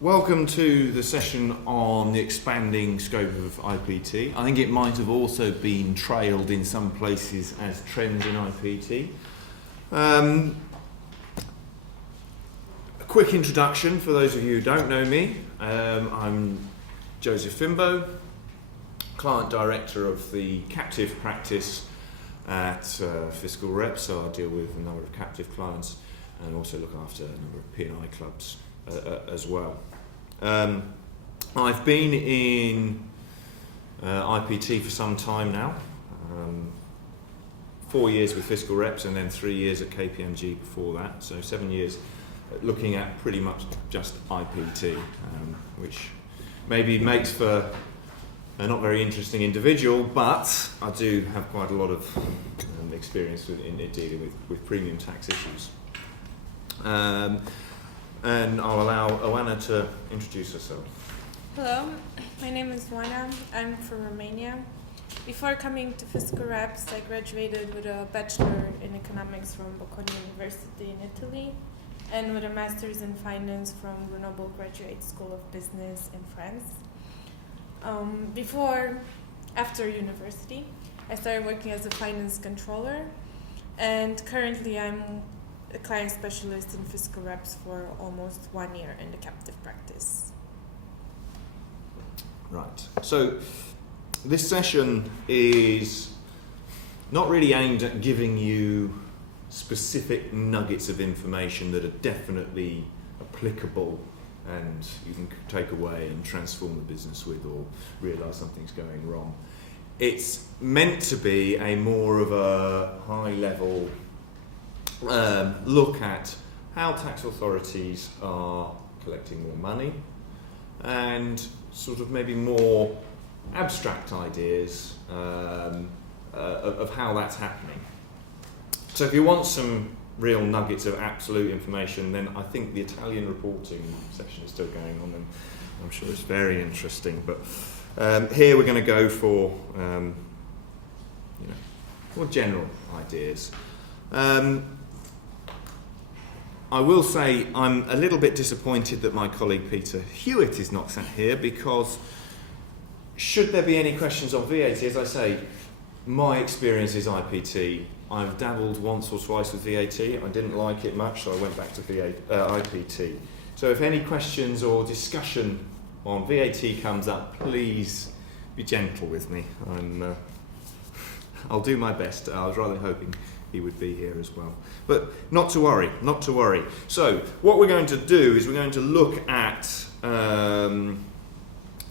Welcome to the session on the expanding scope of IPT. I think it might have also been trailed in some places as trends in IPT. A quick introduction for those of you who don't know me. I'm Joseph Fimbo, Client Director of the captive practice at Fiscal Rep, so I deal with a number of captive clients and also look after a number of P&I clubs as well. I've been in IPT for some time now, 4 years with Fiscal Reps and then 3 years at KPMG before that, so 7 years looking at pretty much just IPT, which maybe makes for a not very interesting individual, but I do have quite a lot of experience in dealing with premium tax issues. And I'll allow Oana to introduce herself. Hello, my name is Oana. I'm from Romania. Before coming to Fiscal Reps, I graduated with a Bachelor in Economics from Bocconi University in Italy and with a Master's in Finance from Grenoble Graduate School of Business in France. After university, I started working as a finance controller, and currently I'm a client specialist in Fiscal Reps for almost 1 year in the captive practice. Right. So this session is not really aimed at giving you specific nuggets of information that are definitely applicable and you can take away and transform the business with or realise something's going wrong. It's meant to be a more of a high level look at how tax authorities are collecting more money and sort of maybe more abstract ideas of how that's happening. So if you want some real nuggets of absolute information, then I think the Italian reporting section is still going on and I'm sure it's very interesting. But here we're going to go for more general ideas. I will say I'm a little bit disappointed that my colleague Peter Hewitt is not sat here, because should there be any questions on VAT, as I say, my experience is IPT. I've dabbled once or twice with VAT. I didn't like it much, so I went back to IPT. So if any questions or discussion on VAT comes up, please be gentle with me. I'll do my best. I was rather hoping he would be here as well. But not to worry, not to worry. So what we're going to do is we're going to look at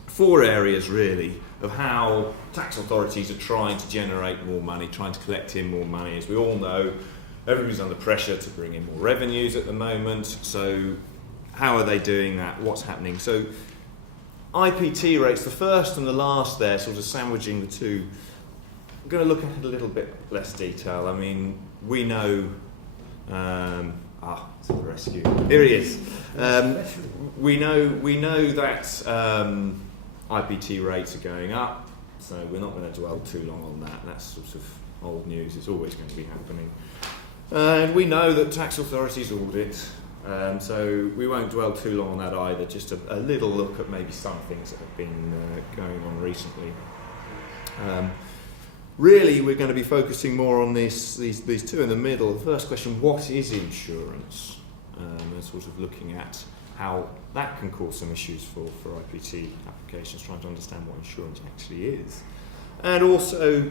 4 areas really of how tax authorities are trying to generate more money, trying to collect in more money. As we all know, everybody's under pressure to bring in more revenues at the moment. So how are they doing that? What's happening? So IPT rates, the first and the last there, sort of sandwiching the two. I'm going to look at it a little bit less detail. I mean, we know, it's a rescue. Here he is. We know that IPT rates are going up, so we're not going to dwell too long on that. That's sort of old news. It's always going to be happening. And we know that tax authorities audit, so we won't dwell too long on that either. Just a little look at maybe some things that have been going on recently. Really, we're going to be focusing more on these two in the middle. The first question, what is insurance? And sort of looking at how that can cause some issues for IPT applications, trying to understand what insurance actually is. And also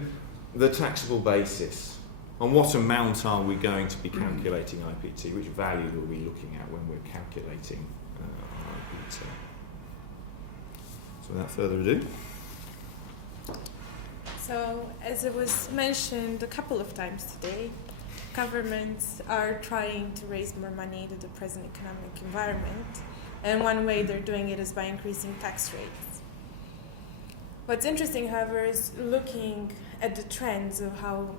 the taxable basis. On what amount are we going to be calculating IPT? Which value are we looking at when we're calculating IPT? So without further ado. So, as it was mentioned a couple of times today, governments are trying to raise more money to the present economic environment, and one way they're doing it is by increasing tax rates. What's interesting, however, is looking at the trends of how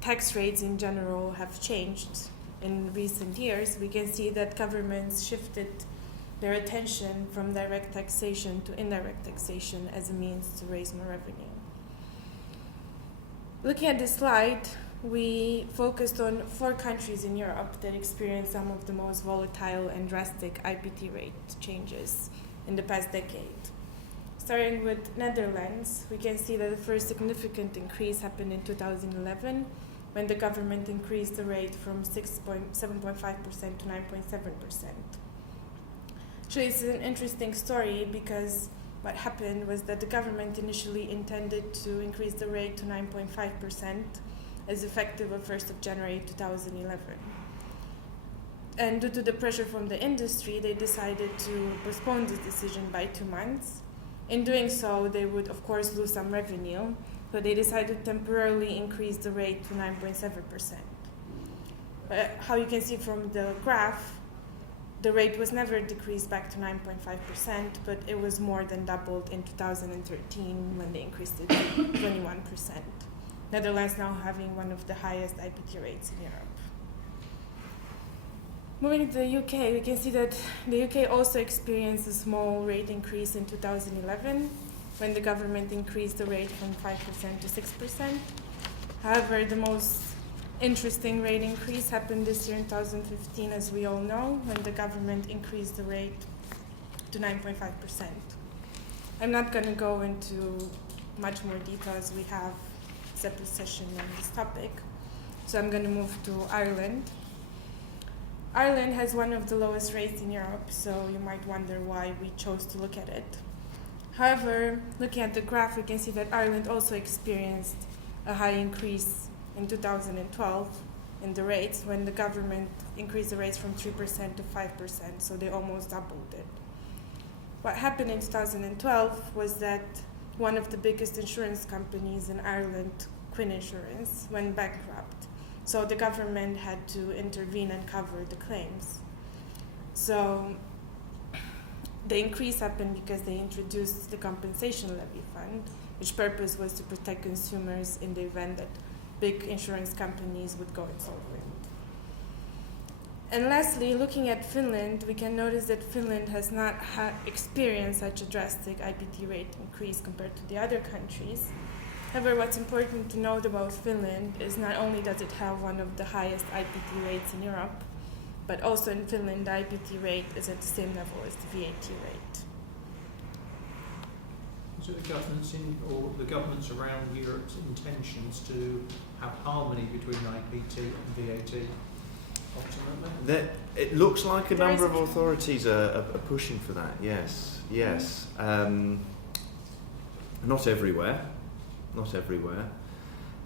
tax rates in general have changed in recent years. We can see that governments shifted their attention from direct taxation to indirect taxation as a means to raise more revenue. Looking at this slide, we focused on 4 countries in Europe that experienced some of the most volatile and drastic IPT rate changes in the past decade. Starting with Netherlands, we can see that the first significant increase happened in 2011 when the government increased the rate from 7.5% to 9.7%. So it's an interesting story because what happened was that the government initially intended to increase the rate to 9.5% as effective of 1st of January 2011. And due to the pressure from the industry, they decided to postpone this decision by 2 months. In doing so, they would of course lose some revenue, but they decided to temporarily increase the rate to 9.7%. But how you can see from the graph, the rate was never decreased back to 9.5%, but it was more than doubled in 2013 when they increased it to 21%. Netherlands now having one of the highest IPT rates in Europe. Moving to the UK, we can see that the UK also experienced a small rate increase in 2011 when the government increased the rate from 5% to 6%. However, the most interesting rate increase happened this year in 2015, as we all know, when the government increased the rate to 9.5%. I'm not going to go into much more detail as we have a separate session on this topic. So I'm going to move to Ireland. Ireland has one of the lowest rates in Europe, so you might wonder why we chose to look at it. However, looking at the graph, we can see that Ireland also experienced a high increase in 2012 in the rates when the government increased the rates from 3% to 5%, so they almost doubled it. What happened in 2012 was that one of the biggest insurance companies in Ireland, Quinn Insurance, went bankrupt. So the government had to intervene and cover the claims. So the increase happened because they introduced the compensation levy fund, which purpose was to protect consumers in the event that big insurance companies would go insolvent. And lastly, looking at Finland, we can notice that Finland has not experienced such a drastic IPT rate increase compared to the other countries. However, what's important to note about Finland is not only does it have one of the highest IPT rates in Europe, but also in Finland the IPT rate is at the same level as the VAT rate. Is it the governments or the governments around Europe's intentions to have harmony between IPT and VAT ultimately? It looks like a number of authorities are pushing for that, yes. Not everywhere.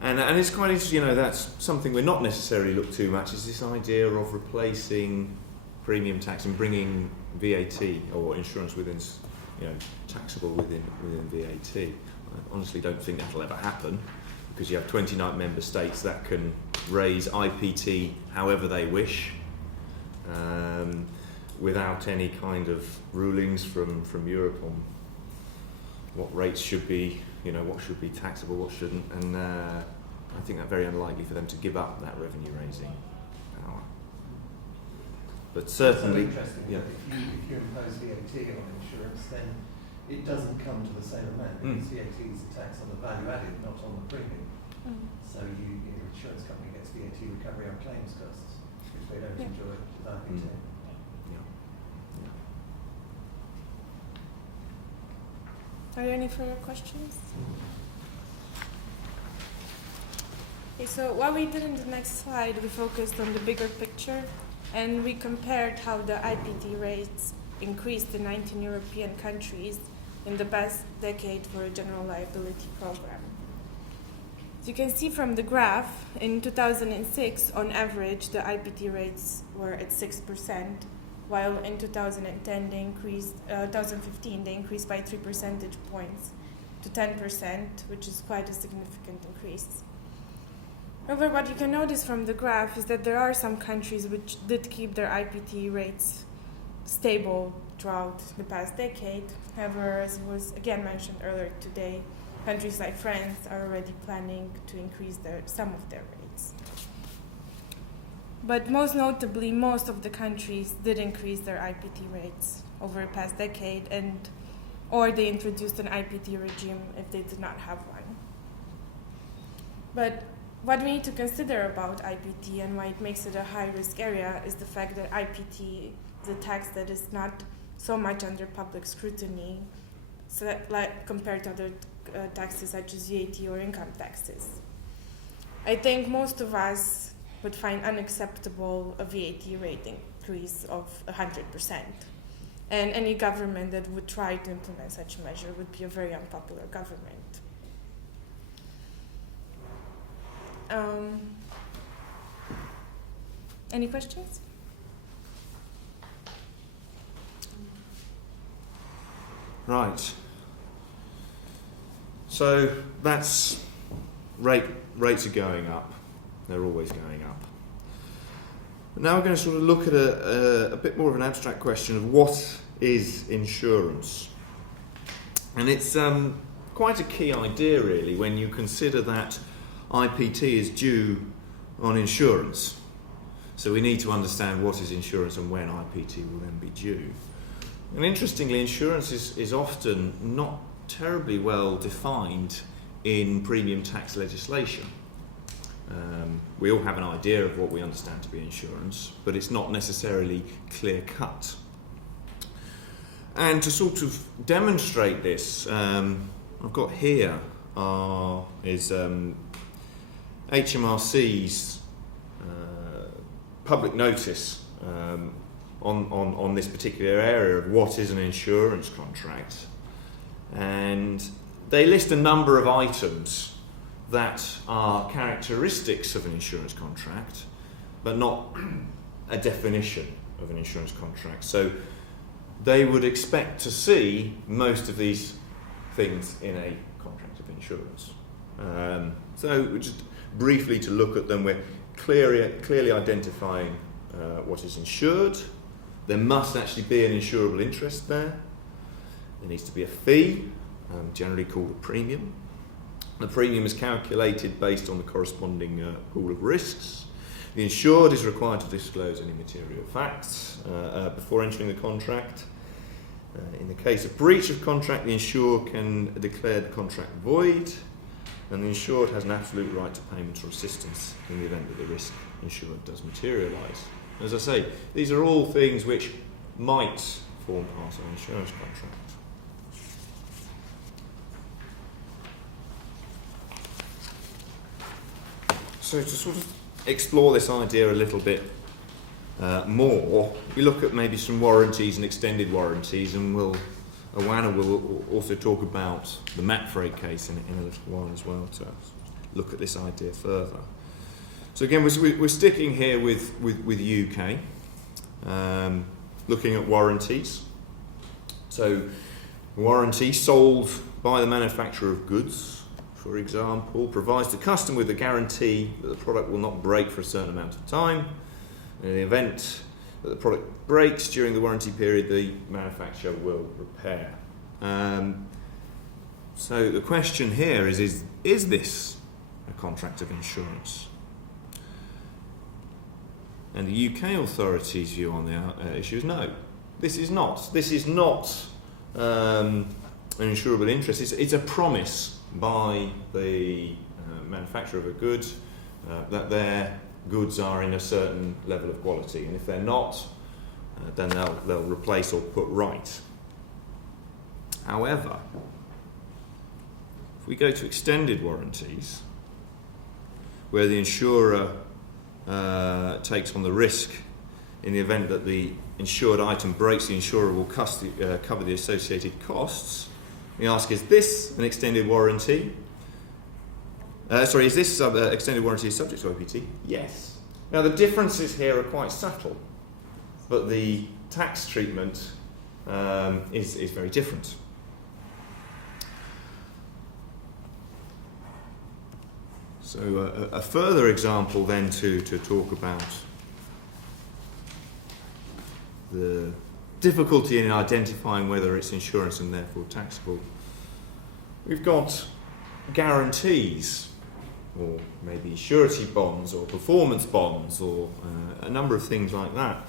And it's quite interesting, that's something we're not necessarily look too much, is this idea of replacing premium tax and bringing VAT or insurance within, taxable within VAT. I honestly don't think that'll ever happen because you have 29 member states that can raise IPT however they wish without any kind of rulings from Europe on what rates should be, what should be taxable, what shouldn't, and I think that's very unlikely for them to give up that revenue raising power. But certainly, it's interesting that if you impose VAT on insurance, then it doesn't come to the same amount because VAT is a tax on the value added, not on the premium. So your insurance company gets VAT recovery on claims costs, which they don't enjoy with IPT. Are there any further questions? Okay, so what we did in the next slide, we focused on the bigger picture and we compared how the IPT rates increased in 19 European countries in the past decade for a general liability program. As you can see from the graph, in 2006, on average, the IPT rates were at 6%, while in 2015 they increased by 3 percentage points to 10%, which is quite a significant increase. However, what you can notice from the graph is that there are some countries which did keep their IPT rates stable throughout the past decade. However, as was again mentioned earlier today, countries like France are already planning to increase some of their rates. But most notably, most of the countries did increase their IPT rates over the past decade, or they introduced an IPT regime if they did not have one. But what we need to consider about IPT and why it makes it a high-risk area is the fact that IPT is a tax that is not so much under public scrutiny, so that, like, compared to other taxes such as VAT or income taxes. I think most of us would find unacceptable a VAT rate increase of 100%. And any government that would try to implement such a measure would be a very unpopular government. Any questions? Right. So that's rates are going up. They're always going up. Now we're going to sort of look at a bit more of an abstract question of what is insurance. And it's quite a key idea really when you consider that IPT is due on insurance. So we need to understand what is insurance and when IPT will then be due. And interestingly, insurance is often not terribly well defined in premium tax legislation. We all have an idea of what we understand to be insurance, but it's not necessarily clear-cut. And to sort of demonstrate this, I've got here is HMRC's public notice on this particular area of what is an insurance contract. And they list a number of items that are characteristics of an insurance contract, but not a definition of an insurance contract. So they would expect to see most of these things in a contract of insurance. So just briefly to look at them, we're clearly identifying what is insured. There must actually be an insurable interest there. There needs to be a fee, generally called a premium. The premium is calculated based on the corresponding pool of risks. The insured is required to disclose any material facts before entering the contract. In the case of breach of contract, the insured can declare the contract void, and the insured has an absolute right to payment or assistance in the event that the risk insured does materialise. As I say, these are all things which might form part of an insurance contract. So to sort of explore this idea a little bit more, we look at maybe some warranties and extended warranties, and Owana will also talk about the Mapfreight case in a little while as well to look at this idea further. So again, we're sticking here with UK, looking at warranties. So warranty sold by the manufacturer of goods, for example, provides the customer with a guarantee that the product will not break for a certain amount of time. And in the event that the product breaks during the warranty period, the manufacturer will repair. So the question here is this a contract of insurance? And the UK authorities' view on the issue is no. This is not. This is not an insurable interest. It's a promise by the manufacturer of a good that their goods are in a certain level of quality, and if they're not, then they'll replace or put right. However, if we go to extended warranties, where the insurer takes on the risk in the event that the insured item breaks, the insurer will cover the associated costs. We ask, is this an extended warranty? Is this extended warranty subject to IPT? Yes. Now the differences here are quite subtle, but the tax treatment is very different. So a further example then to talk about the difficulty in identifying whether it's insurance and therefore taxable. We've got guarantees, or maybe surety bonds or performance bonds, or a number of things like that.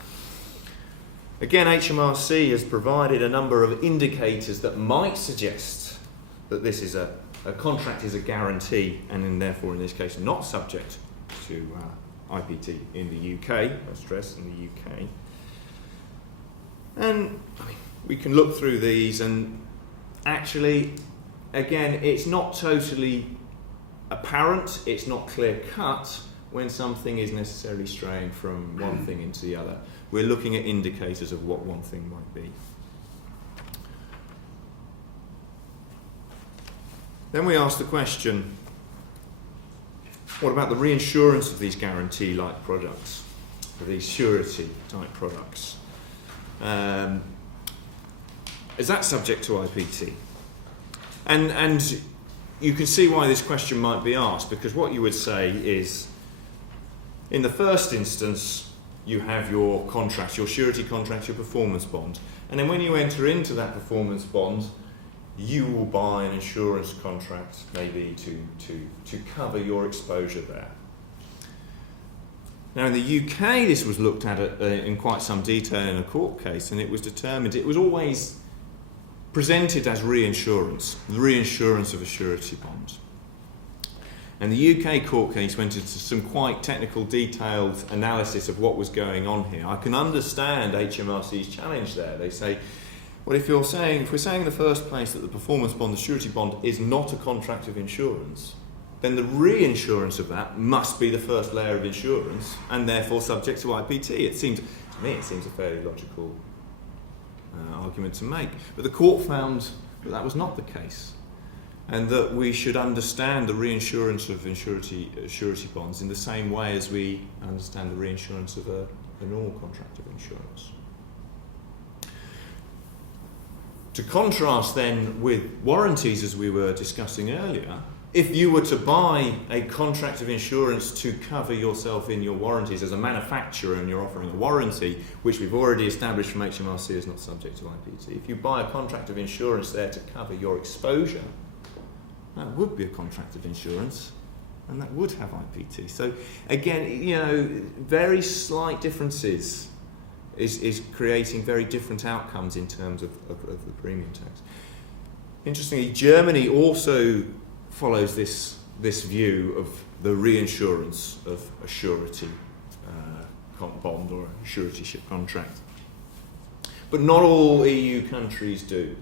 Again, HMRC has provided a number of indicators that might suggest that this is a a contract is a guarantee, and then therefore in this case not subject to IPT in the UK, I stress in the UK. And I mean, we can look through these, and actually, again, it's not totally apparent, it's not clear cut when something is necessarily straying from one thing into the other. We're looking at indicators of what one thing might be. Then we ask the question, what about the reinsurance of these guarantee-like products, of these surety-type products? Is that subject to IPT? And you can see why this question might be asked, because what you would say is, in the first instance, you have your contract, your surety contract, your performance bond, and then when you enter into that performance bond, you will buy an insurance contract maybe to cover your exposure there. Now in the UK this was looked at in quite some detail in a court case, and it was determined, it was always presented as reinsurance, the reinsurance of a surety bond. And the UK court case went into some quite technical detailed analysis of what was going on here. I can understand HMRC's challenge there. They say, well, if we're saying in the first place that the performance bond, the surety bond, is not a contract of insurance, then the reinsurance of that must be the first layer of insurance and therefore subject to IPT. To me, it seems a fairly logical argument to make. But the court found that that was not the case, and that we should understand the reinsurance of surety bonds in the same way as we understand the reinsurance of a normal contract of insurance. To contrast then with warranties, as we were discussing earlier, if you were to buy a contract of insurance to cover yourself in your warranties as a manufacturer and you're offering a warranty, which we've already established from HMRC is not subject to IPT, if you buy a contract of insurance there to cover your exposure, that would be a contract of insurance and that would have IPT. So again, very slight differences is creating very different outcomes in terms of the premium tax. Interestingly, Germany also follows this view of the reinsurance of a surety bond or a suretyship contract. But not all EU countries do.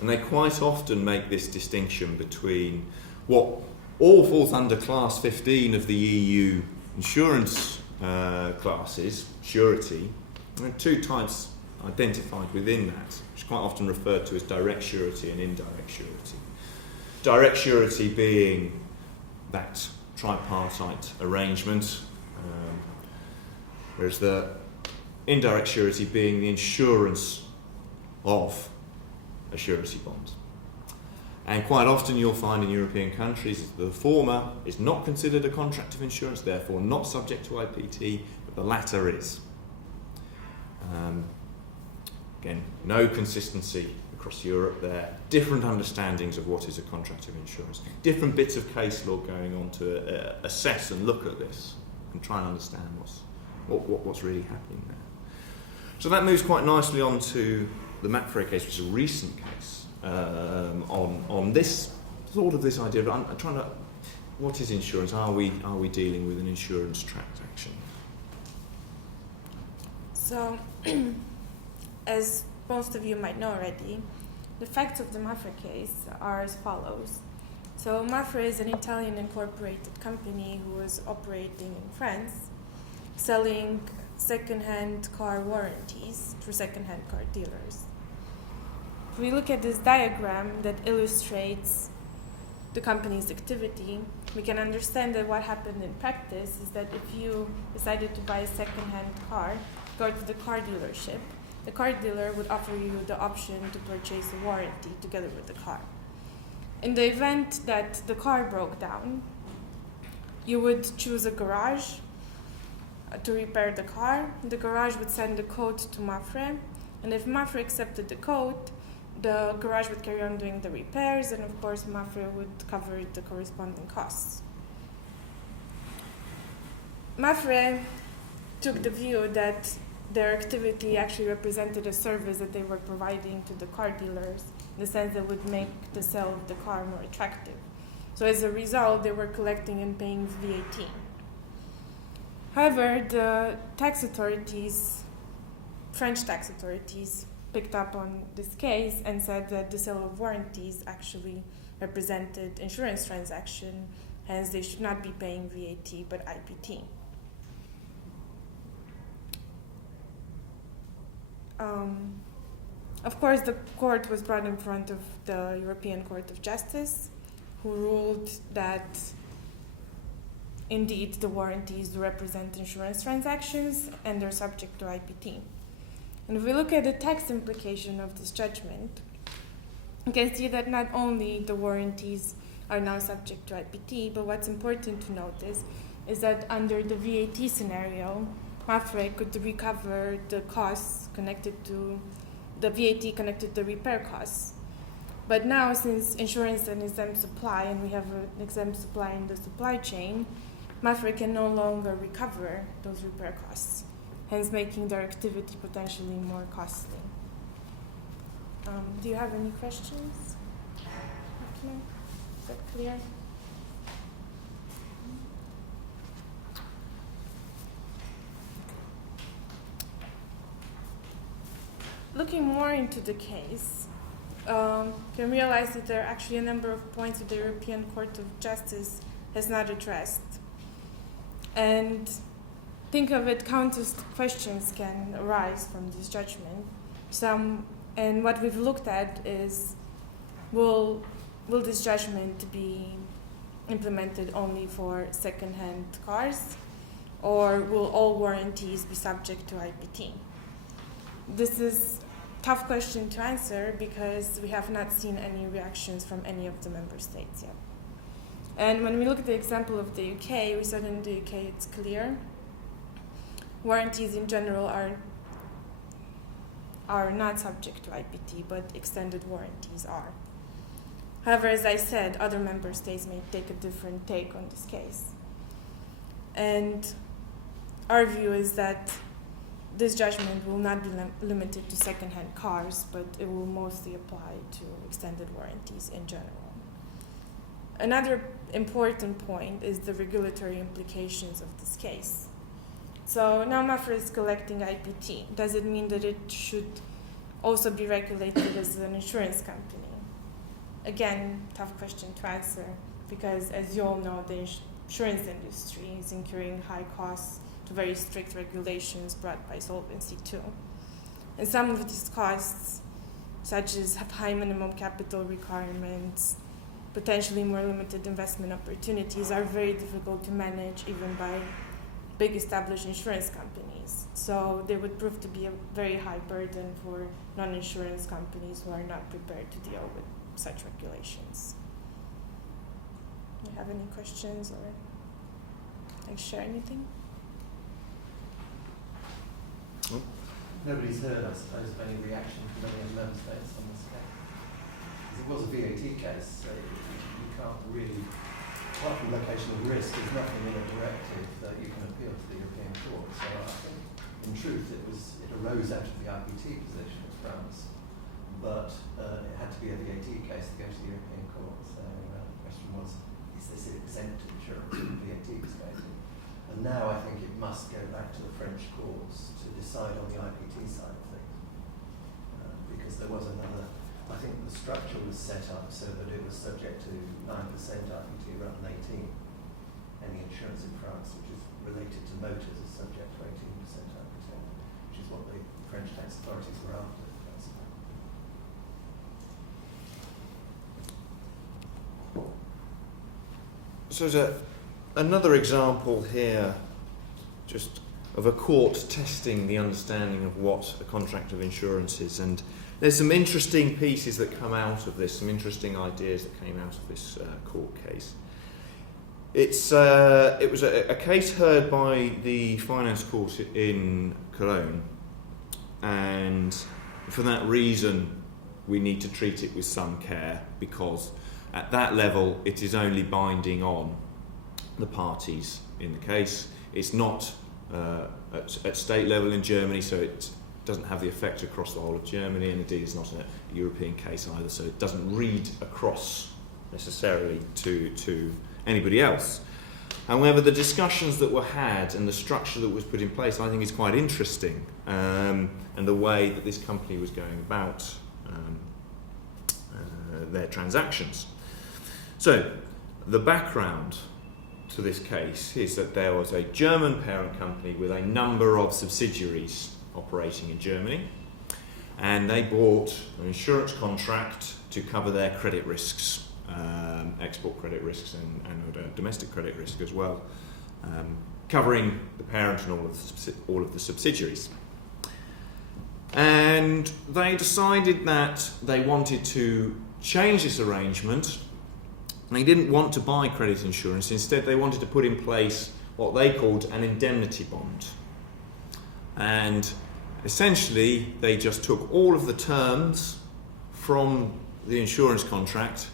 And they quite often make this distinction between what all falls under class 15 of the EU insurance classes, surety, and two types identified within that, which is quite often referred to as direct surety and indirect surety. Direct surety being that tripartite arrangement, whereas the indirect surety being the insurance of a surety bond. And quite often you'll find in European countries that the former is not considered a contract of insurance, therefore not subject to IPT, but the latter is. Again, no consistency across Europe there, different understandings of what is a contract of insurance, different bits of case law going on to assess and look at this and try and understand what's really happening there. So that moves quite nicely on to the Mapfre case, which is a recent case, on this sort of this idea of I'm trying to, what is insurance? Are we dealing with an insurance transaction? So, as most of you might know already, the facts of the Mapfre case are as follows. So Mapfre is an Italian incorporated company who was operating in France, selling second-hand car warranties through second-hand car dealers. If we look at this diagram that illustrates the company's activity, we can understand that what happened in practice is that if you decided to buy a second-hand car, go to the car dealership, the car dealer would offer you the option to purchase a warranty together with the car. In the event that the car broke down, you would choose a garage to repair the car. The garage would send a quote to Mapfre, and if Mapfre accepted the quote, the garage would carry on doing the repairs, and of course Mapfre would cover the corresponding costs. Mapfre took the view that their activity actually represented a service that they were providing to the car dealers, in the sense that would make the sale of the car more attractive. So as a result, they were collecting and paying VAT. However, the tax authorities, French tax authorities, picked up on this case and said that the sale of warranties actually represented insurance transaction, hence they should not be paying VAT but IPT. Of course, the court was brought in front of the European Court of Justice, who ruled that indeed the warranties represent insurance transactions and they're subject to IPT. And if we look at the tax implication of this judgment, you can see that not only the warranties are now subject to IPT, but what's important to notice is that under the VAT scenario, MAPFRE could recover the costs connected to the VAT connected to repair costs. But now, since insurance is an exempt supply and we have an exempt supply in the supply chain, MAPFRE can no longer recover those repair costs, hence making their activity potentially more costly. Do you have any questions? Okay. Is that clear? Looking more into the case, can realize that there are actually a number of points that the European Court of Justice has not addressed. And think of it, countless questions can arise from this judgment. And what we've looked at is, will this judgment be implemented only for second-hand cars, or will all warranties be subject to IPT? This is a tough question to answer because we have not seen any reactions from any of the member states yet. And when we look at the example of the UK, we said in the UK it's clear. Warranties in general are not subject to IPT, but extended warranties are. However, as I said, other member states may take a different take on this case. And our view is that this judgment will not be limited to second-hand cars, but it will mostly apply to extended warranties in general. Another important point is the regulatory implications of this case. So now MAPFRE is collecting IPT. Does it mean that it should also be regulated as an insurance company? Again, tough question to answer because, as you all know, the insurance industry is incurring high costs to very strict regulations brought by Solvency II. And some of these costs, such as high minimum capital requirements, potentially more limited investment opportunities, are very difficult to manage even by big established insurance companies. So they would prove to be a very high burden for non-insurance companies who are not prepared to deal with such regulations. Do you have any questions or share anything? Nobody's heard, I suppose, of any reaction from any of the member states on this case. Because it was a VAT case, so you can't really, apart from location of risk, there's nothing in a directive that you can appeal to the European Court. So I think, in truth, it arose out of the IPT position of France, but it had to be a VAT case to go to the European Court. So the question was, is this exempt insurance from VAT perspective? And now I think it must go back to the French courts to decide on the IPT side of things. Because there was another, I think the structure was set up so that it was subject to 9% IPT rather than 18. Any insurance in France which is related to motors is subject to 18% IPT, which is what the French tax authorities were after. So there's another example here, just of a court testing the understanding of what a contract of insurance is, and there's some interesting pieces that come out of this, some interesting ideas that came out of this court case. It was a case heard by the finance court in Cologne, and for that reason we need to treat it with some care, because at that level it is only binding on the parties in the case. It's not at state level in Germany, so it doesn't have the effect across the whole of Germany, and indeed it's not a European case either, so it doesn't read across necessarily to anybody else. However, the discussions that were had and the structure that was put in place, I think, is quite interesting, and the way that this company was going about their transactions. So, the background to this case is that there was a German parent company with a number of subsidiaries operating in Germany, and they bought an insurance contract to cover their credit risks, export credit risks and domestic credit risk as well, covering the parent and all of the subsidiaries. And they decided that they wanted to change this arrangement. They didn't want to buy credit insurance. Instead, they wanted to put in place what they called an indemnity bond. And essentially, they just took all of the terms from the insurance contract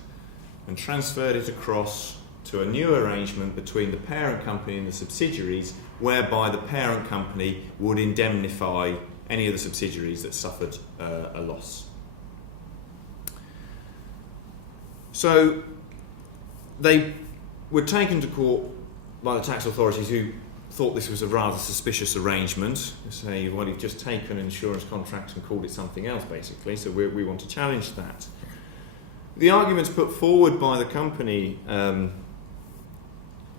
and transferred it across to a new arrangement between the parent company and the subsidiaries, whereby the parent company would indemnify any of the subsidiaries that suffered a loss. So they were taken to court by the tax authorities, who thought this was a rather suspicious arrangement. They say, well, you've just taken an insurance contract and called it something else, basically, so we want to challenge that. The arguments put forward by the company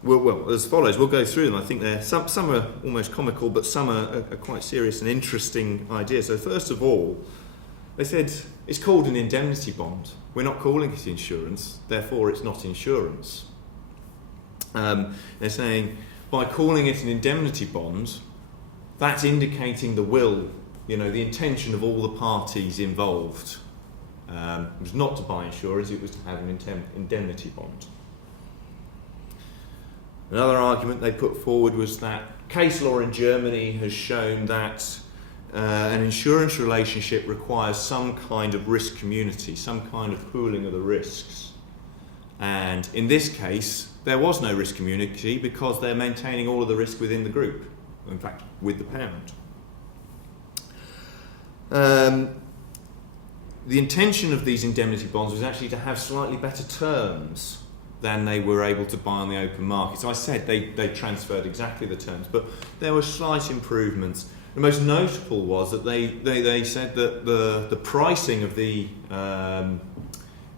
well, as follows. We'll go through them. I think some are almost comical, but some are quite serious and interesting ideas. So first of all, they said it's called an indemnity bond. We're not calling it insurance, therefore it's not insurance. They're saying by calling it an indemnity bond, that's indicating the will, the intention of all the parties involved. It was not to buy insurance, it was to have an indemnity bond. Another argument they put forward was that case law in Germany has shown that an insurance relationship requires some kind of risk community, some kind of pooling of the risks. And in this case, there was no risk community because they're maintaining all of the risk within the group, in fact, with the parent. The intention of these indemnity bonds was actually to have slightly better terms than they were able to buy on the open market. So I said they transferred exactly the terms, but there were slight improvements. The most notable was that they said that the pricing of the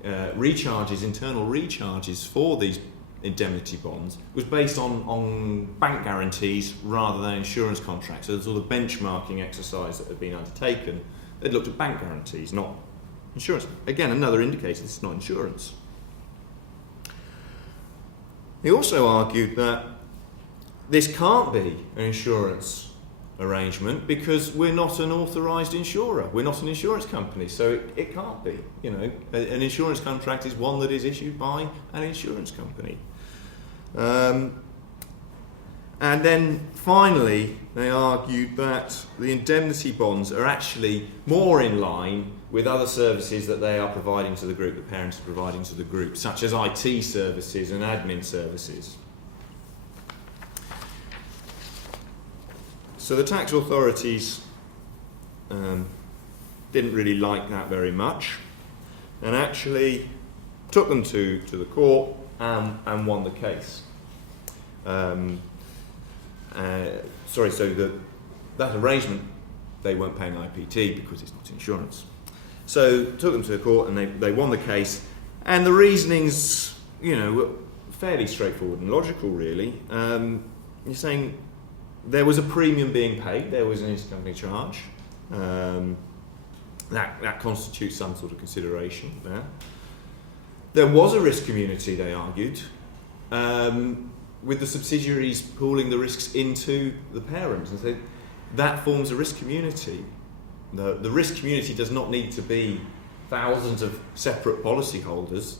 recharges, internal recharges for these indemnity bonds, was based on bank guarantees rather than insurance contracts. So the sort of benchmarking exercise that had been undertaken, they'd looked at bank guarantees, not insurance. Again, another indicator this is not insurance. He also argued that this can't be an insurance arrangement because we're not an authorised insurer. We're not an insurance company, so it can't be. An insurance contract is one that is issued by an insurance company. And then finally, they argued that the indemnity bonds are actually more in line with other services that they are providing to the group, the parents are providing to the group, such as IT services and admin services. So the tax authorities didn't really like that very much, and actually took them to the court and won the case. So that arrangement, they weren't paying IPT because it's not insurance. So took them to the court and they won the case, and the reasonings, were fairly straightforward and logical, really. You're saying there was a premium being paid, there was an intercompany charge. That constitutes some sort of consideration there. There was a risk community, they argued, with the subsidiaries pooling the risks into the parent, and so that forms a risk community. The risk community does not need to be thousands of separate policyholders.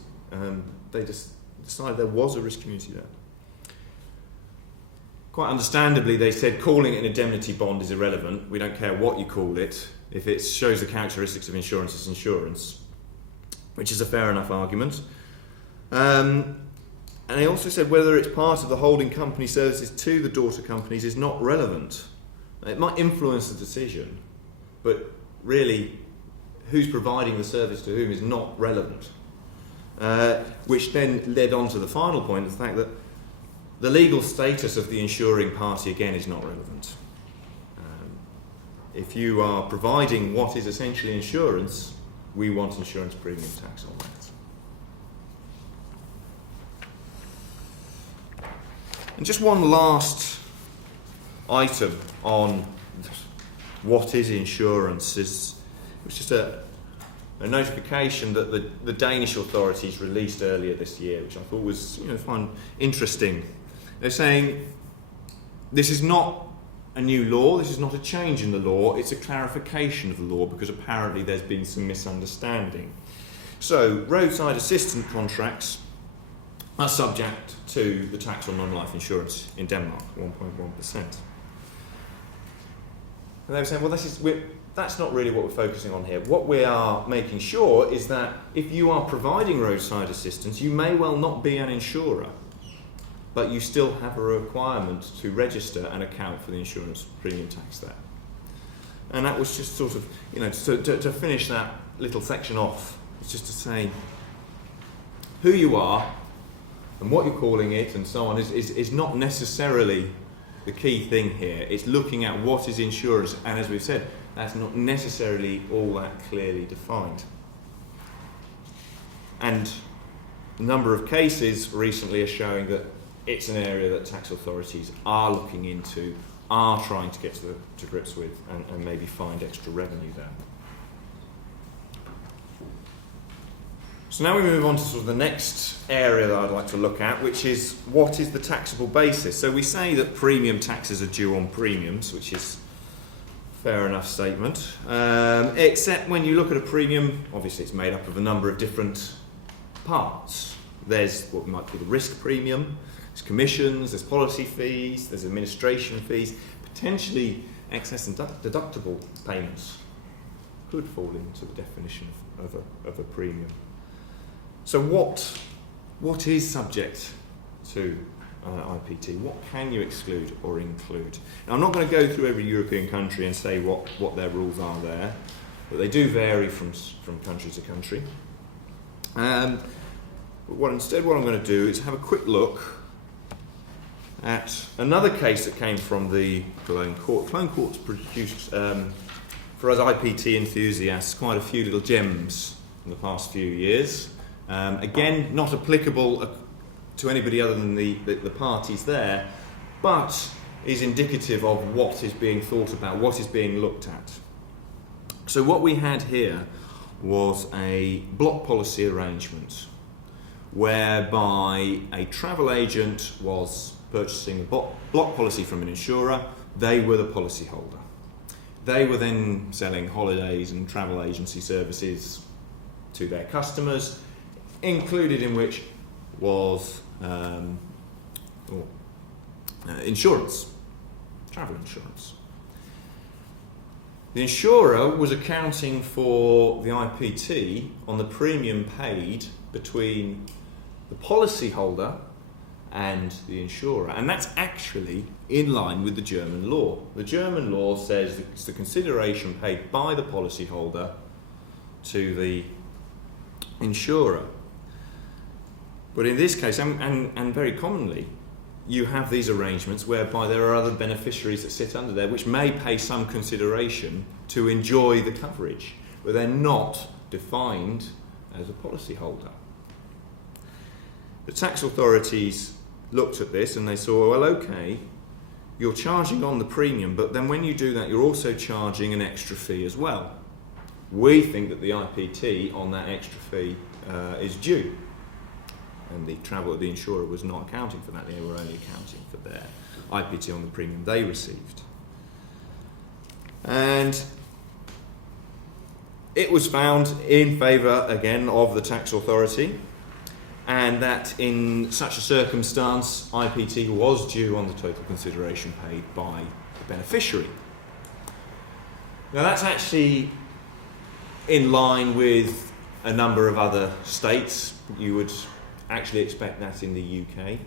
They just decided there was a risk community there. Quite understandably, they said calling it an indemnity bond is irrelevant. We don't care what you call it. If it shows the characteristics of insurance, it's insurance, which is a fair enough argument. And they also said whether it's part of the holding company services to the daughter companies is not relevant. It might influence the decision, but really who's providing the service to whom is not relevant. which then led on to the final point, the fact that the legal status of the insuring party, again, is not relevant. If you are providing what is essentially insurance, we want insurance premium tax on that. And just one last item on what is insurance it was just a notification that the Danish authorities released earlier this year, which I thought was find interesting. They're saying this is not a new law, this is not a change in the law, it's a clarification of the law because apparently there's been some misunderstanding. So roadside assistance contracts are subject to the tax on non-life insurance in Denmark, 1.1%. And they were saying, well, that's not really what we're focusing on here. What we are making sure is that if you are providing roadside assistance, you may well not be an insurer, but you still have a requirement to register and account for the insurance premium tax there. And that was just sort of, to finish that little section off, it's just to say who you are and what you're calling it and so on is not necessarily the key thing here. It's looking at what is insurance, and as we've said, that's not necessarily all that clearly defined. And a number of cases recently are showing that it's an area that tax authorities are looking into, are trying to get to grips with, and maybe find extra revenue there. So now we move on to sort of the next area that I'd like to look at, which is what is the taxable basis. So we say that premium taxes are due on premiums, which is a fair enough statement, except when you look at a premium, obviously it's made up of a number of different parts. There's what might be the risk premium, there's commissions, there's policy fees, there's administration fees, potentially excess and deductible payments could fall into the definition of a premium. So what is subject to IPT? What can you exclude or include? Now, I'm not going to go through every European country and say what their rules are there, but they do vary from country to country. But what I'm going to do is have a quick look at another case that came from the Cologne Court. Cologne Court's produced, for us IPT enthusiasts, quite a few little gems in the past few years. Again, not applicable to anybody other than the parties there, but is indicative of what is being thought about, what is being looked at. So what we had here was a block policy arrangement whereby a travel agent was purchasing a block policy from an insurer. They were the policy holder. They were then selling holidays and travel agency services to their customers, included in which was insurance, travel insurance. The insurer was accounting for the IPT on the premium paid between the policyholder and the insurer, and that's actually in line with the German law. The German law says it's the consideration paid by the policyholder to the insurer. But in this case, and very commonly, you have these arrangements whereby there are other beneficiaries that sit under there which may pay some consideration to enjoy the coverage, but they're not defined as a policyholder. The tax authorities looked at this and they saw, well, okay, you're charging on the premium, but then when you do that, you're also charging an extra fee as well. We think that the IPT on that extra fee is due. And the insurer was not accounting for that, they were only accounting for their IPT on the premium they received. And it was found in favour, again, of the tax authority, and that in such a circumstance, IPT was due on the total consideration paid by the beneficiary. Now that's actually in line with a number of other states. You would actually expect that in the UK.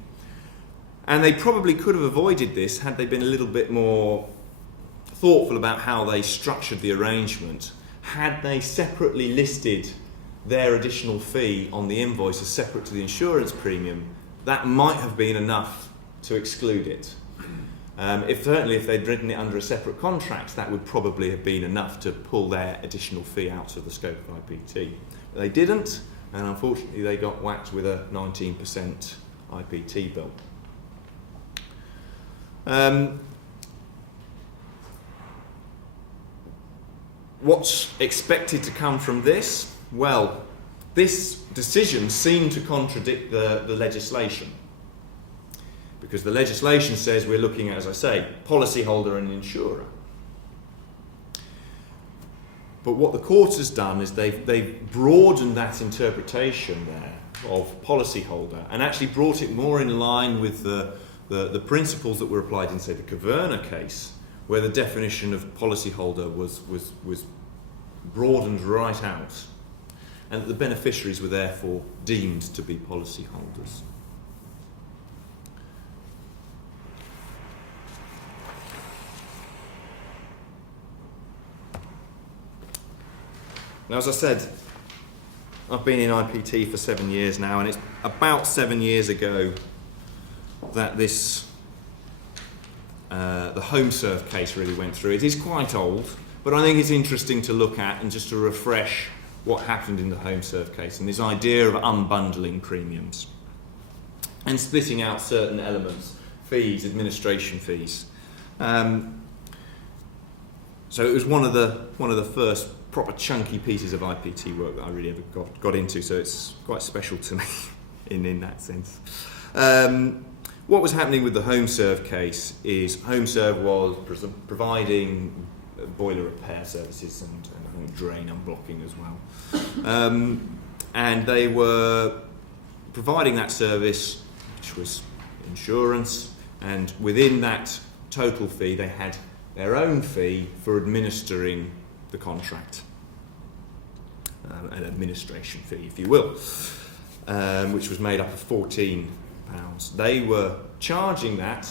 And they probably could have avoided this had they been a little bit more thoughtful about how they structured the arrangement, had they separately listed their additional fee on the invoice is separate to the insurance premium, that might have been enough to exclude it. Certainly if they'd written it under a separate contract, that would probably have been enough to pull their additional fee out of the scope of IPT. But they didn't, and unfortunately they got whacked with a 19% IPT bill. What's expected to come from this? Well, this decision seemed to contradict the legislation, because the legislation says we're looking at, as I say, policyholder and insurer. But what the court has done is they've broadened that interpretation there of policyholder and actually brought it more in line with the principles that were applied in, say, the Caverna case, where the definition of policyholder was broadened right out, and that the beneficiaries were therefore deemed to be policyholders. Now, as I said, I've been in IPT for 7 years now, and it's about 7 years ago that this the HomeServe case really went through. It is quite old, but I think it's interesting to look at and just to refresh what happened in the HomeServe case and this idea of unbundling premiums and splitting out certain elements, fees, administration fees. So it was one of the first proper chunky pieces of IPT work that I really ever got into, so it's quite special to me in that sense. What was happening with the HomeServe case is HomeServe was providing boiler repair services and I think drain unblocking as well. And they were providing that service, which was insurance, and within that total fee they had their own fee for administering the contract, an administration fee, if you will, which was made up of £14. They were charging that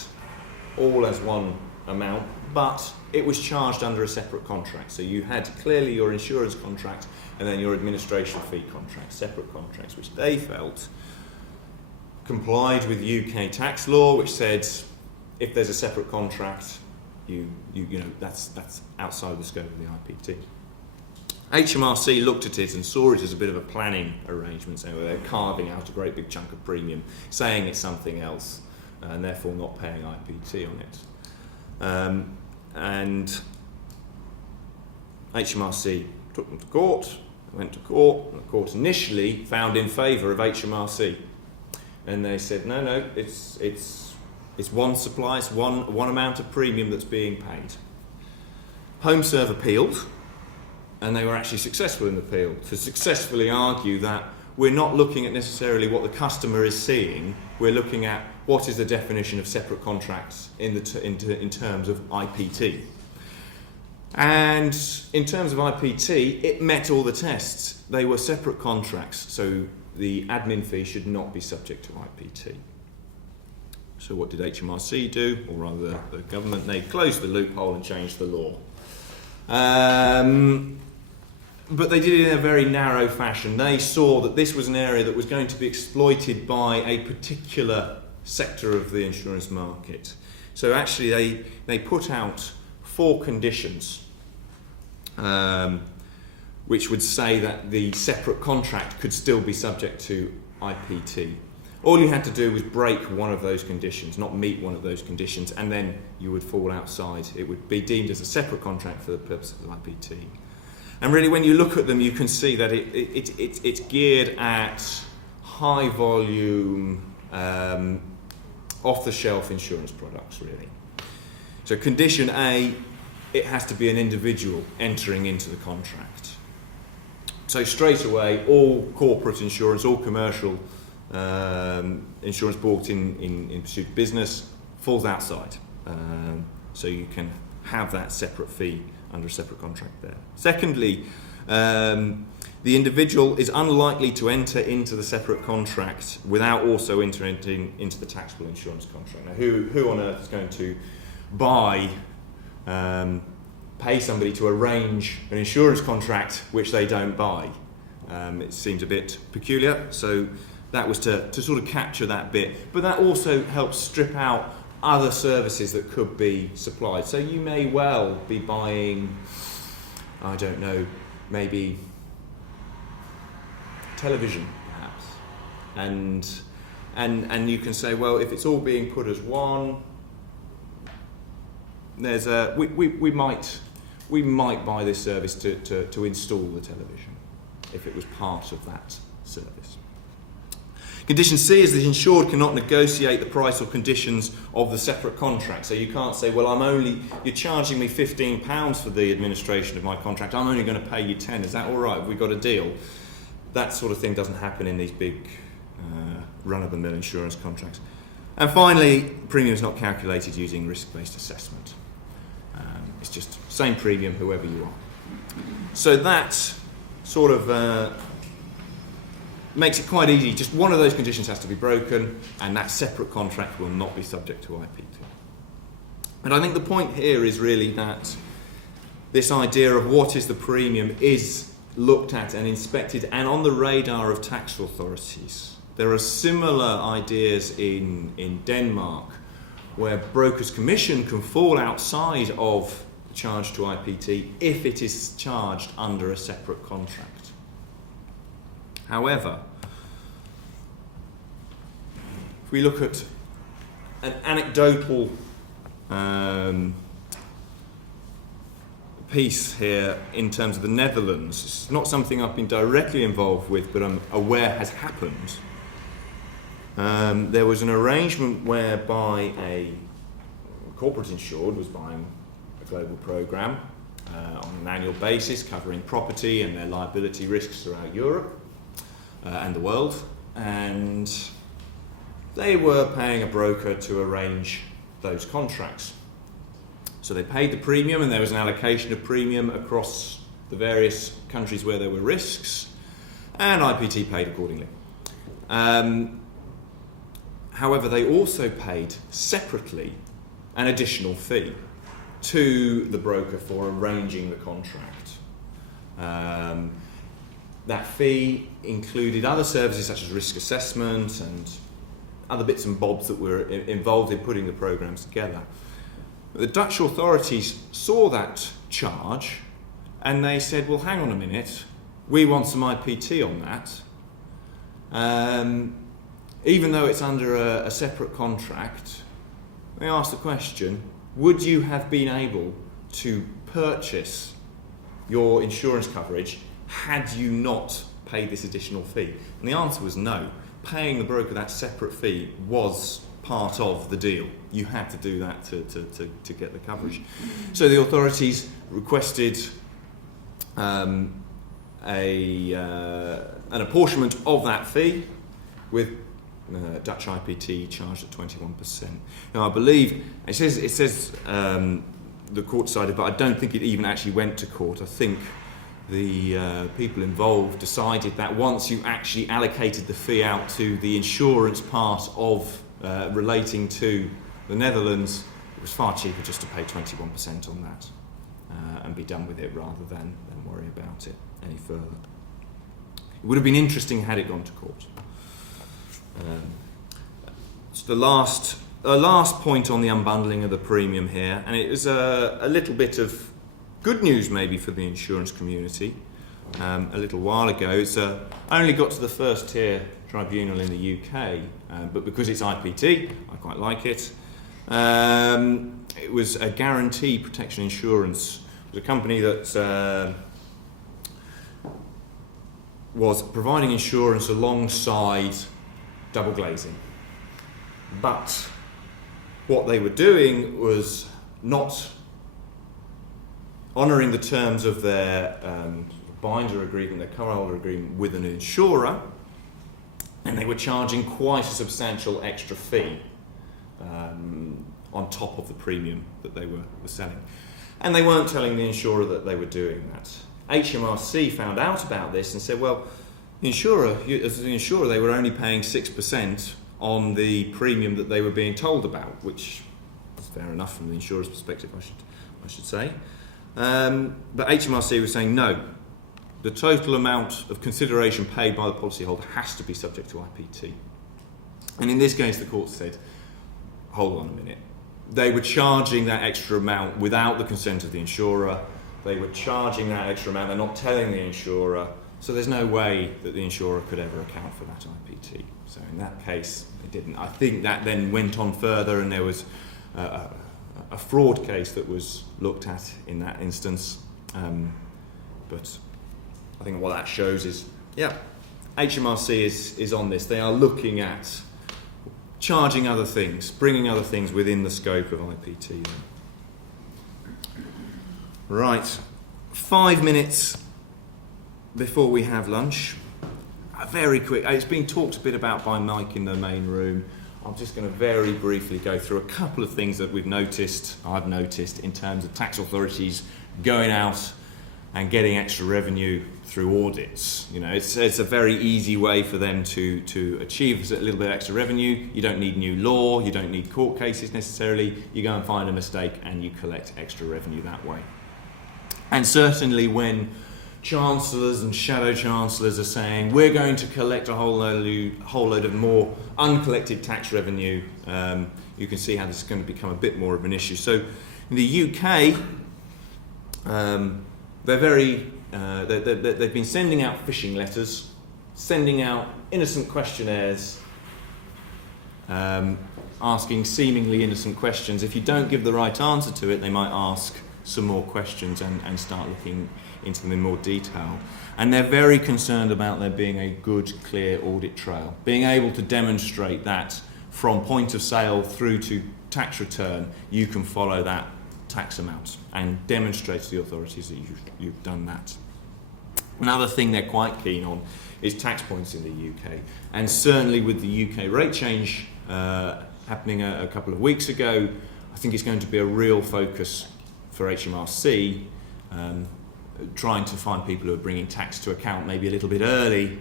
all as one amount, but it was charged under a separate contract. So you had clearly your insurance contract and then your administration fee contract, separate contracts, which they felt complied with UK tax law, which said if there's a separate contract, you know that's outside the scope of the IPT. HMRC looked at it and saw it as a bit of a planning arrangement, saying they're carving out a great big chunk of premium, saying it's something else, and therefore not paying IPT on it. And HMRC took them to court, went to court, and the court initially found in favour of HMRC. And they said, no, it's one supply, it's one amount of premium that's being paid. HomeServe appealed, and they were actually successful in the appeal to successfully argue that we're not looking at necessarily what the customer is seeing, we're looking at what is the definition of separate contracts in terms of IPT. And in terms of IPT, it met all the tests. They were separate contracts, so the admin fee should not be subject to IPT. So what did HMRC do, or rather the government? They closed the loophole and changed the law. But they did it in a very narrow fashion. They saw that this was an area that was going to be exploited by a particular sector of the insurance market. So actually they put out 4 conditions which would say that the separate contract could still be subject to IPT. All you had to do was break one of those conditions, not meet one of those conditions, and then you would fall outside. It would be deemed as a separate contract for the purposes of IPT. And really, when you look at them, you can see that it's geared at high volume, off-the-shelf insurance products, really. So condition A, it has to be an individual entering into the contract. So straight away, all corporate insurance, all commercial insurance bought in pursuit of business falls outside. So you can have that separate fee under a separate contract there. Secondly, the individual is unlikely to enter into the separate contract without also entering into the taxable insurance contract. Now, who on earth is going to pay somebody to arrange an insurance contract which they don't buy? It seems a bit peculiar, so that was to sort of capture that bit. But that also helps strip out other services that could be supplied. So you may well be buying, I don't know, maybe television perhaps, and you can say, well, if it's all being put as one, there's a we might buy this service to install the television if it was part of that service. Condition C is the insured cannot negotiate the price or conditions of the separate contract. So you can't say, well, you're charging me £15 for the administration of my contract, I'm only going to pay you 10. Is that all right? Have we got a deal? That sort of thing doesn't happen in these big run-of-the-mill insurance contracts. And finally, premium is not calculated using risk-based assessment. It's just same premium, whoever you are. So that sort of makes it quite easy. Just one of those conditions has to be broken, and that separate contract will not be subject to IPT. And I think the point here is really that this idea of what is the premium is looked at and inspected and on the radar of tax authorities. There are similar ideas in Denmark where brokers' commission can fall outside of the charge to IPT if it is charged under a separate contract. However, if we look at an anecdotal piece here in terms of the Netherlands, it's not something I've been directly involved with, but I'm aware has happened. There was an arrangement whereby a corporate insured was buying a global programme on an annual basis covering property and their liability risks throughout Europe and the world, and they were paying a broker to arrange those contracts. So they paid the premium, and there was an allocation of premium across the various countries where there were risks, and IPT paid accordingly. However, they also paid separately an additional fee to the broker for arranging the contract. That fee included other services such as risk assessment and other bits and bobs that were involved in putting the programs together. The Dutch authorities saw that charge and they said, well, hang on a minute, we want some IPT on that. Even though it's under a separate contract, they asked the question, would you have been able to purchase your insurance coverage had you not paid this additional fee? And the answer was no. Paying the broker that separate fee was part of the deal. You had to do that to get the coverage. So the authorities requested an apportionment of that fee with Dutch IPT charged at 21%. Now I believe it says the court decided, but I don't think it even actually went to court. I think the people involved decided that once you actually allocated the fee out to the insurance part of relating to the Netherlands, it was far cheaper just to pay 21% on that and be done with it rather than worry about it any further. It would have been interesting had it gone to court. It's the last point on the unbundling of the premium here, and it was a little bit of good news maybe for the insurance community. A little while ago, it's only got to the first tier tribunal in the UK, but because it's IPT, I quite like it. It was a guarantee protection insurance. It was a company that was providing insurance alongside double glazing. But what they were doing was not honouring the terms of their binder agreement, their co-holder agreement with an insurer, and they were charging quite a substantial extra fee on top of the premium that they were selling. And they weren't telling the insurer that they were doing that. HMRC found out about this and said, well, as the insurer, they were only paying 6% on the premium that they were being told about, which is fair enough from the insurer's perspective, I should say. But HMRC was saying, no, the total amount of consideration paid by the policyholder has to be subject to IPT. And in this case, the court said, hold on a minute. They were charging that extra amount without the consent of the insurer. They were charging that extra amount. They're not telling the insurer. So there's no way that the insurer could ever account for that IPT. So in that case, they didn't. I think that then went on further, and there was a fraud case that was looked at in that instance. But I think what that shows is, yeah, HMRC is on this. They are looking at charging other things, bringing other things within the scope of IPT. Right, 5 minutes before we have lunch. Very quick, it's been talked a bit about by Mike in the main room. I'm just going to very briefly go through a couple of things that I've noticed in terms of tax authorities going out and getting extra revenue through audits. You know, it's a very easy way for them to achieve a little bit of extra revenue. You don't need new law, you don't need court cases necessarily. You go and find a mistake and you collect extra revenue that way. And certainly when chancellors and shadow chancellors are saying we're going to collect a whole load of more uncollected tax revenue, you can see how this is going to become a bit more of an issue. So in the UK, they've been sending out phishing letters, sending out innocent questionnaires, asking seemingly innocent questions. If you don't give the right answer to it, they might ask some more questions and start looking into them in more detail. And they're very concerned about there being a good, clear audit trail, being able to demonstrate that from point of sale through to tax return, you can follow that tax amount and demonstrate to the authorities that you've done that. Another thing they're quite keen on is tax points in the UK, and certainly with the UK rate change happening a couple of weeks ago, I think it's going to be a real focus for HMRC, trying to find people who are bringing tax to account maybe a little bit early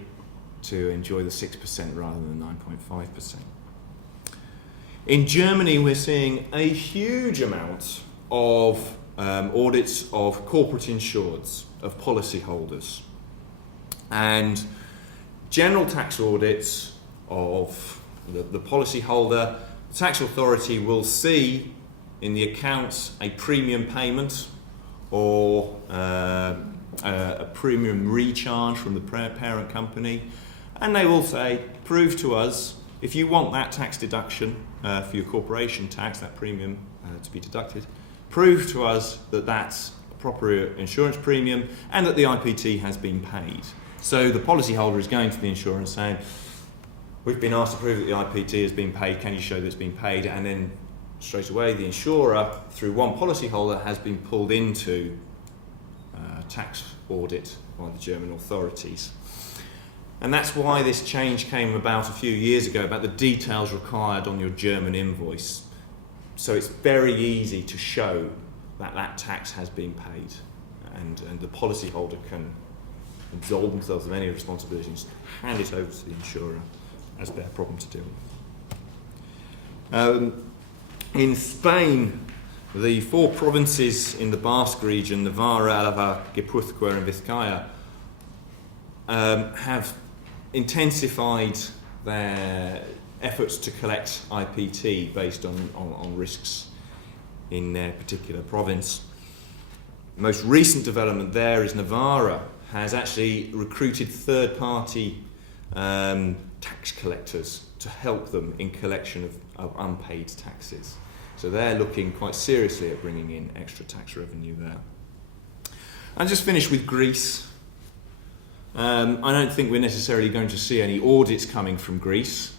to enjoy the 6% rather than 9.5%. In Germany, we're seeing a huge amount of audits of corporate insureds, of policyholders, and general tax audits of the policyholder. The tax authority will see in the accounts a premium payment or a premium recharge from the parent company, and they will say, prove to us, if you want that tax deduction for your corporation tax, that premium to be deducted, prove to us that that's a proper insurance premium and that the IPT has been paid. So the policyholder is going to the insurer and saying, we've been asked to prove that the IPT has been paid, can you show that it's been paid? And then straight away the insurer, through one policyholder, has been pulled into tax audit by the German authorities. And that's why this change came about a few years ago, about the details required on your German invoice. So it's very easy to show that that tax has been paid, and the policyholder can absolve themselves of any responsibilities, hand it over to the insurer as their problem to deal with. In Spain, the 4 provinces in the Basque region, Navarra, Álava, Guipúzcoa and Vizcaya, have intensified their efforts to collect IPT based on risks in their particular province. The most recent development there is Navarra has actually recruited third-party tax collectors to help them in collection of unpaid taxes. So they're looking quite seriously at bringing in extra tax revenue there. I'll just finish with Greece. I don't think we're necessarily going to see any audits coming from Greece.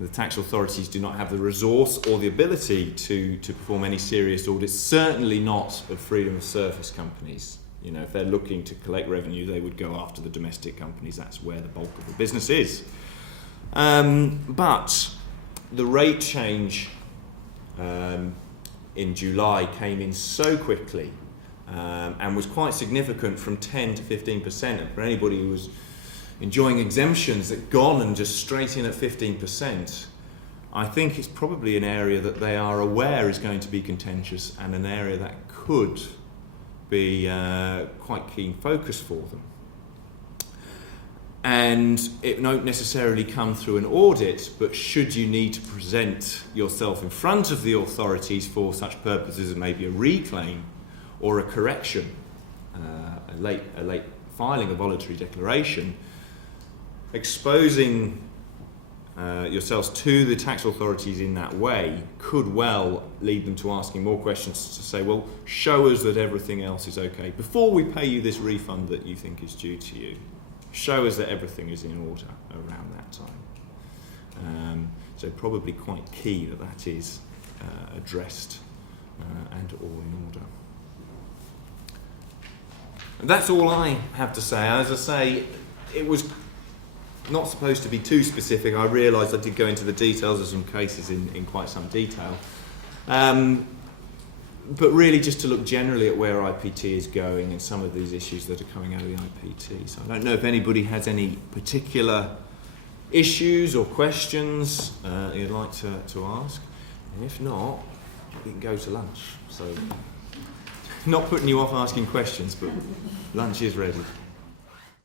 The tax authorities do not have the resource or the ability to perform any serious audits, certainly not of freedom of service companies. You know, if they're looking to collect revenue, they would go after the domestic companies. That's where the bulk of the business is. But the rate change in July came in so quickly and was quite significant, from 10 to 15%. And for anybody who was enjoying exemptions that gone and just straight in at 15%, I think it's probably an area that they are aware is going to be contentious, and an area that could be quite keen focus for them. and it won't necessarily come through an audit, but should you need to present yourself in front of the authorities for such purposes as maybe a reclaim or a correction, a late filing, a voluntary declaration, exposing yourselves to the tax authorities in that way could well lead them to asking more questions to say, well, show us that everything else is okay. Before we pay you this refund that you think is due to you, show us that everything is in order around that time. So probably quite key that that is addressed and all in order. And that's all I have to say. As I say, it was not supposed to be too specific. I realised I did go into the details of some cases in quite some detail. But really just to look generally at where IPT is going and some of these issues that are coming out of the IPT. So I don't know if anybody has any particular issues or questions you'd like to ask. And if not, we can go to lunch. So not putting you off asking questions, but lunch is ready.